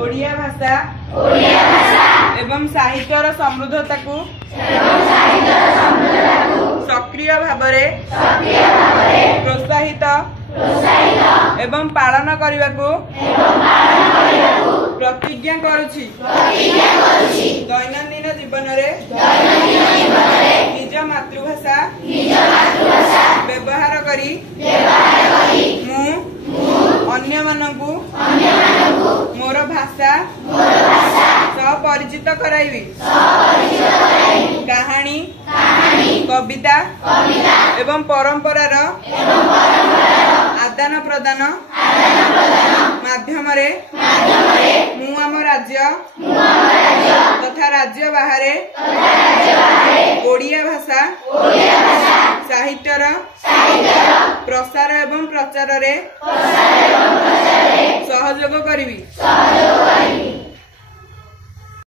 ओडिया भाषा एवं साहित्यर समृद्धता को सक्रिय भावरे प्रोत्साहित एवं पालन करने को प्रतिज्ञा करुछि। दैनंदिन जीवन रे निज मातृभाषा व्यवहार करी मु अन्य मानकु मोर भाषा सह परिचित कराइबी। कहानी कविता एवं परंपरार आदान प्रदान माध्यम रे मु आम राज्य तथा राज्य बाहरे ओडिया भाषा साहित्यर प्रसार एवं प्रचार रे सहयोग करिबी।